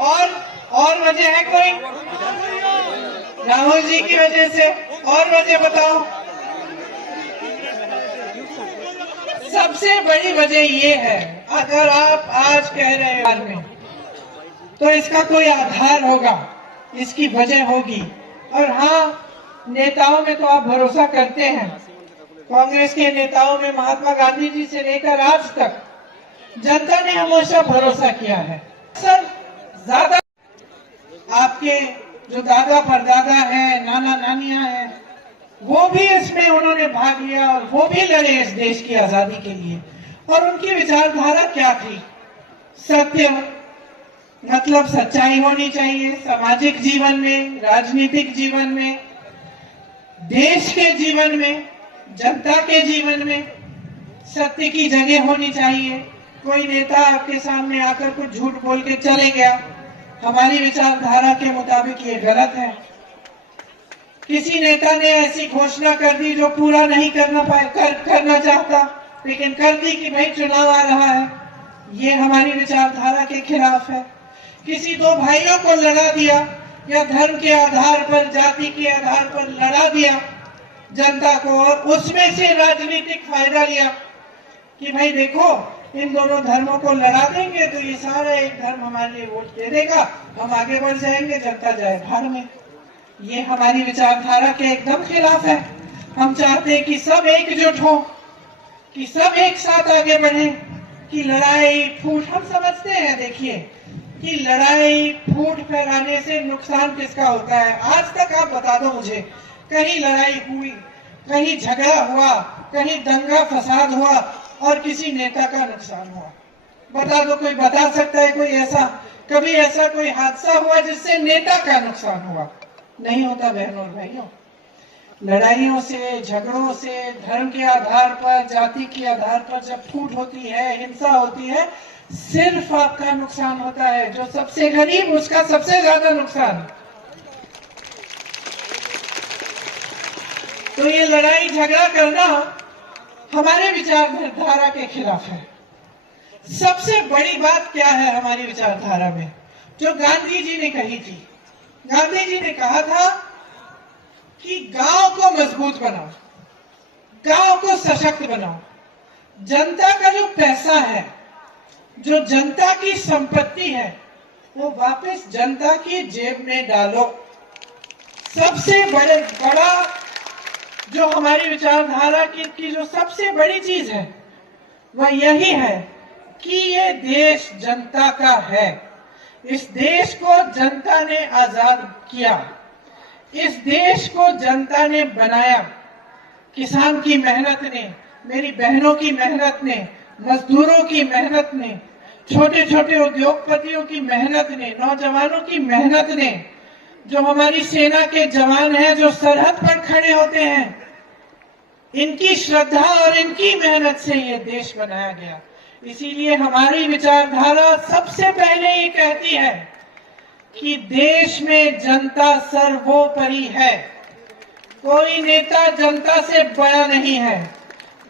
और वजह है कोई? राहुल जी की वजह से? और वजह बताओ। सबसे बड़ी वजह ये है, अगर आप आज कह रहे हैं तो इसका कोई आधार होगा, इसकी वजह होगी। और हाँ, नेताओं में तो आप भरोसा करते हैं। कांग्रेस के नेताओं में महात्मा गांधी जी से लेकर आज तक जनता ने हमेशा भरोसा किया है। सर, ज्यादा आपके जो दादा परदादा हैं, नाना नानियां हैं, वो भी इसमें उन्होंने भाग लिया और वो भी लड़े इस देश की आजादी के लिए। और उनकी विचारधारा क्या थी? सत्य, मतलब सच्चाई होनी चाहिए सामाजिक जीवन में, राजनीतिक जीवन में, देश के जीवन में, जनता के जीवन में सत्य की जगह होनी चाहिए। कोई नेता आपके सामने आकर कुछ झूठ बोल के चले गया, हमारी विचारधारा के मुताबिक ये गलत है। किसी नेता ने ऐसी घोषणा कर दी जो पूरा नहीं करना चाहता, लेकिन कर दी कि भाई चुनाव आ रहा है, ये हमारी विचारधारा के खिलाफ है। किसी दो भाइयों को लड़ा दिया या धर्म के आधार पर, जाति के आधार पर लड़ा दिया जनता को, और उसमें से राजनीतिक फायदा लिया कि भाई देखो इन दोनों धर्मों को लड़ा देंगे तो ये सारा एक धर्म हमारे लिए वोट दे देगा, हम आगे बढ़ जाएंगे, जनता जाए भाड़ में। ये हमारी विचारधारा के एकदम खिलाफ है। हम चाहते हैं कि सब एकजुट हो, कि सब एक साथ आगे बढ़े, कि लड़ाई फूट, हम समझते हैं देखिए कि लड़ाई फूट फैलाने से नुकसान किसका होता है। आज तक आप बता दो मुझे, कहीं लड़ाई हुई, कहीं झगड़ा हुआ, कहीं दंगा फसाद हुआ और किसी नेता का नुकसान हुआ? बता दो, कोई बता सकता है? कोई ऐसा, कभी ऐसा कोई हादसा हुआ जिससे नेता का नुकसान हुआ? नहीं होता बहनों और भाइयों। लड़ाइयों से, झगड़ों से, धर्म के आधार पर, जाति के आधार पर जब फूट होती है, हिंसा होती है, सिर्फ आपका नुकसान होता है। जो सबसे गरीब, उसका सबसे ज्यादा नुकसान। तो ये लड़ाई झगड़ा करना हमारे विचारधारा के खिलाफ है। सबसे बड़ी बात क्या है हमारी विचारधारा में, जो गांधी जी ने कही थी? गांधी जी ने कहा था कि गांव को मजबूत बनाओ, गांव को सशक्त बनाओ, जनता का जो पैसा है, जो जनता की संपत्ति है, वो वापस जनता की जेब में डालो। सबसे बड़ा जो हमारी विचारधारा की जो सबसे बड़ी चीज है वह यही है कि ये देश जनता का है। इस देश को जनता ने आजाद किया, इस देश को जनता ने बनाया। किसान की मेहनत ने, मेरी बहनों की मेहनत ने, मजदूरों की मेहनत ने, छोटे छोटे उद्योगपतियों की मेहनत ने, नौजवानों की मेहनत ने, जो हमारी सेना के जवान हैं जो सरहद पर खड़े होते हैं, इनकी श्रद्धा और इनकी मेहनत से ये देश बनाया गया। इसीलिए हमारी विचारधारा सबसे पहले ये कहती है कि देश में जनता सर्वोपरि है। कोई नेता जनता से बड़ा नहीं है,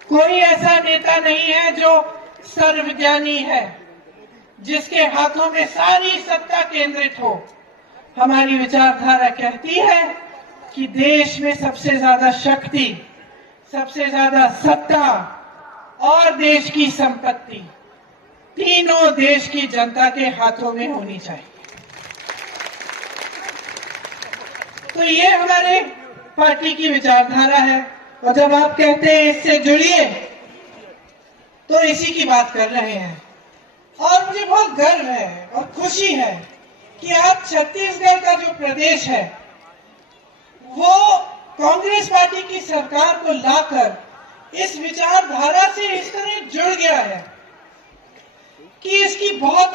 कोई ऐसा नेता नहीं है जो सर्वज्ञानी है, जिसके हाथों में सारी सत्ता केंद्रित हो। हमारी विचारधारा कहती है कि देश में सबसे ज्यादा शक्ति, सबसे ज्यादा सत्ता और देश की संपत्ति, तीनों देश की जनता के हाथों में होनी चाहिए। तो ये हमारे पार्टी की विचारधारा है। और जब आप कहते हैं इससे जुड़िए, तो इसी की बात कर रहे हैं। और मुझे बहुत गर्व है और खुशी है कि आज छत्तीसगढ़ का जो प्रदेश है वो कांग्रेस पार्टी की सरकार को लाकर इस विचारधारा से इस तरह जुड़ गया है कि इसकी बहुत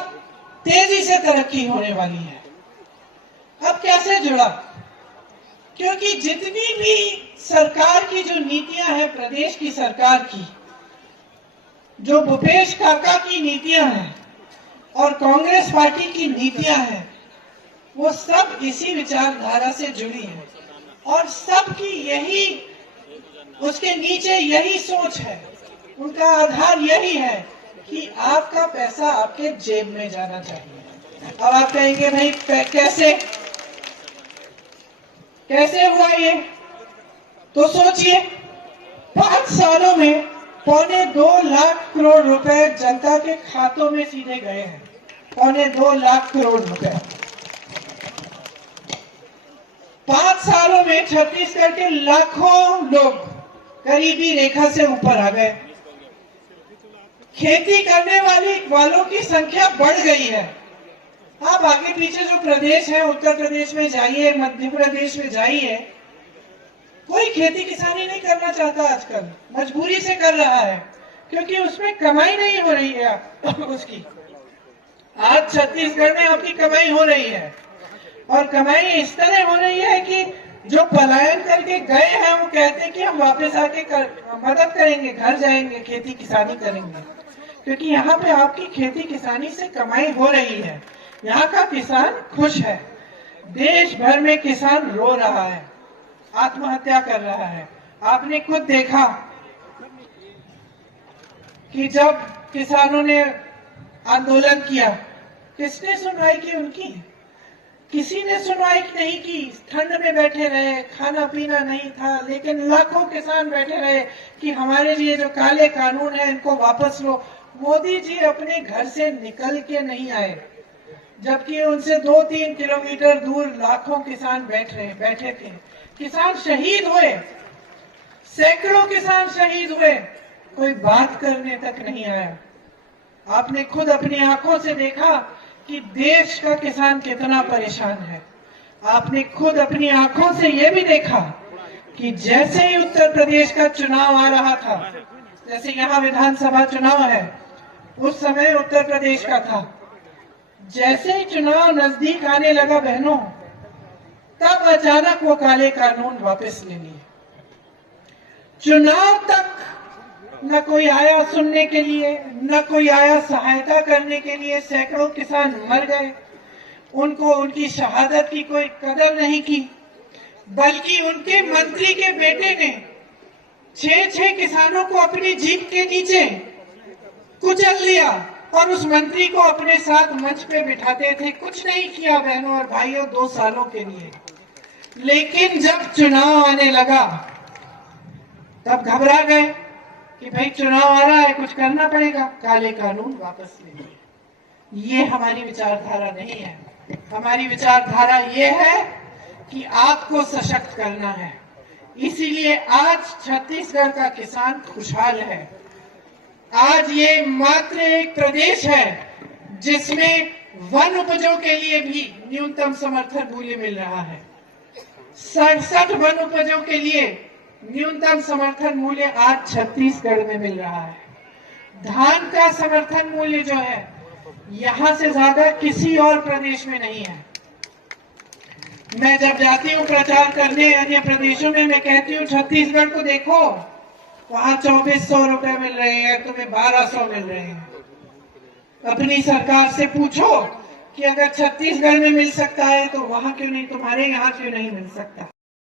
तेजी से तरक्की होने वाली है। अब कैसे जुड़ा? क्योंकि जितनी भी सरकार की जो नीतियां हैं, प्रदेश की सरकार की, जो भूपेश काका की नीतियां हैं और कांग्रेस पार्टी की नीतियां हैं, वो सब इसी विचारधारा से जुड़ी है। और सबकी यही, उसके नीचे यही सोच है, उनका आधार यही है कि आपका पैसा आपके जेब में जाना चाहिए। अब आप कहेंगे भाई कैसे कैसे हुआ ये? तो सोचिए, 5 सालों में 2.25 लाख करोड़ रुपए जनता के खातों में सीधे गए हैं। 2.25 लाख करोड़ रुपए 5 सालों में छत्तीसगढ़ के लाखों लोग गरीबी रेखा से ऊपर आ गए। खेती करने वालों की संख्या बढ़ गई है। आप आगे पीछे जो प्रदेश है, उत्तर प्रदेश में जाइए, मध्य प्रदेश में जाइए, कोई खेती किसानी नहीं करना चाहता आजकल, मजबूरी से कर रहा है क्योंकि उसमें कमाई नहीं हो रही है उसकी। आज छत्तीसगढ़ में आपकी कमाई हो रही है और कमाई इस तरह हो रही है कि जो पलायन करके गए हैं वो कहते हैं कि हम वापस आके मदद करेंगे, घर जाएंगे, खेती किसानी करेंगे, क्योंकि यहाँ पे आपकी खेती किसानी से कमाई हो रही है। यहाँ का किसान खुश है। देश भर में किसान रो रहा है, आत्महत्या कर रहा है। आपने खुद देखा कि जब किसानों ने आंदोलन किया, किसने सुनवाई की उनकी? किसी ने सुनवाई नहीं की। ठंड में बैठे रहे, खाना पीना नहीं था, लेकिन लाखों किसान बैठे रहे कि हमारे लिए जो काले कानून है इनको वापस लो। मोदी जी अपने घर से निकल के नहीं आए, जबकि उनसे 2-3 किलोमीटर दूर लाखों किसान बैठे थे। किसान शहीद हुए, सैकड़ों किसान शहीद हुए, कोई बात करने तक नहीं आया। आपने खुद अपनी आंखों से देखा कि देश का किसान कितना परेशान है। आपने खुद अपनी आंखों से यह भी देखा कि जैसे ही उत्तर प्रदेश का चुनाव आ रहा था, जैसे यहाँ विधानसभा चुनाव है, उस समय उत्तर प्रदेश का था, जैसे ही चुनाव नजदीक आने लगा बहनों, तब अचानक वो काले कानून वापस ले लिए। चुनाव तक न कोई आया सुनने के लिए, न कोई आया सहायता करने के लिए। सैकड़ों किसान मर गए, उनको उनकी शहादत की कोई कदर नहीं की, बल्कि उनके मंत्री के बेटे ने 6 किसानों को अपनी जीप के नीचे कुचल लिया और उस मंत्री को अपने साथ मंच पे बिठाते थे। कुछ नहीं किया बहनों और भाइयों 2 सालों के लिए। लेकिन जब चुनाव आने लगा तब घबरा गए कि भाई चुनाव आ रहा है, कुछ करना पड़ेगा, काले कानून वापस ले लिए। ये हमारी विचारधारा नहीं है। हमारी विचारधारा ये है कि आपको सशक्त करना है। इसीलिए आज छत्तीसगढ़ का किसान खुशहाल है। आज ये मात्र एक प्रदेश है जिसमें वन उपजों के लिए भी न्यूनतम समर्थन मूल्य मिल रहा है। 67 वन उपजों के लिए न्यूनतम समर्थन मूल्य आज छत्तीसगढ़ में मिल रहा है। धान का समर्थन मूल्य जो है यहां से ज्यादा किसी और प्रदेश में नहीं है। मैं जब जाती हूँ प्रचार करने अन्य प्रदेशों में, मैं कहती हूँ छत्तीसगढ़ को देखो, वहां 2400 रुपए मिल रहे हैं, तुम्हें 1200 मिल रहे हैं। अपनी सरकार से पूछो कि अगर छत्तीसगढ़ में मिल सकता है तो वहां क्यों नहीं, तुम्हारे यहाँ क्यों नहीं मिल सकता।